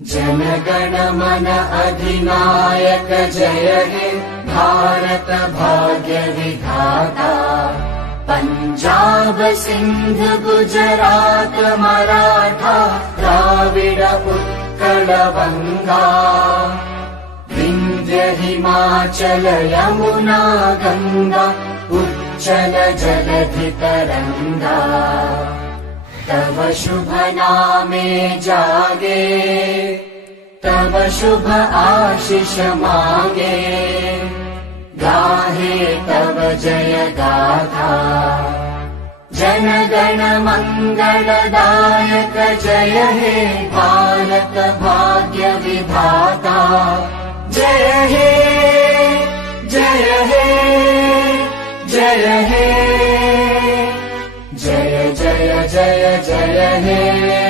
जनगण मन अधिनायक जय हे भारत भाग्य विधाता। पंजाब सिंध गुजरात मराठा द्राविड उत्कल बंगा। विंध्य हिमाचल यमुना गंगा उच्चल जलधि तरंगा। तव शुभ नामे जागे तव शुभ आशीष मागे। गाहे तव जय गाथा जनगण मंगलदायक जय हे भारत भाग्य विधाता। जय हे जय हे जय हे जय जय जय जय हे।